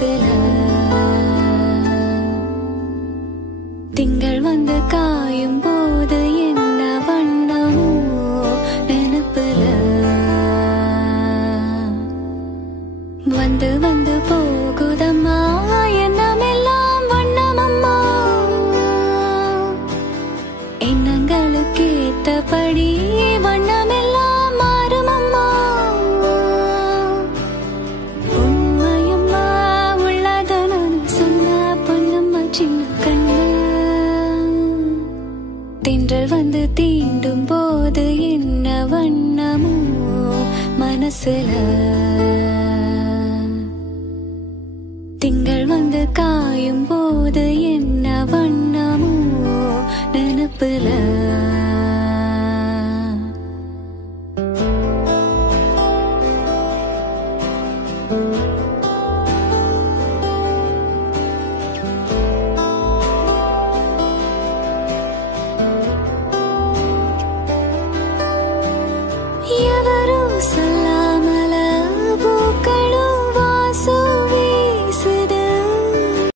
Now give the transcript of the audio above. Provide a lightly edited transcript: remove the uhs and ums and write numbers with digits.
மனசுல திங்கள் வந்து காயும் போது என்ன வண்ணமோ நினைப்புல வந்து வந்து போகுதம்மா எண்ணமெல்லாம் வண்ணமம்மா எண்ணங்களுக்கு ஏத்தபடி வண்ணமெல்லாம் மாறுமம்மா உண்மையம்மா உள்ளத நான் சொன்ன பொன்னம்மா சின்ன கண்ணு தென்றல் வந்து தீண்டும் போது என்ன வண்ணமோ மனசுல திங்கள் வந்து காயும் போது என்ன வண்ணமோ நினைப்புல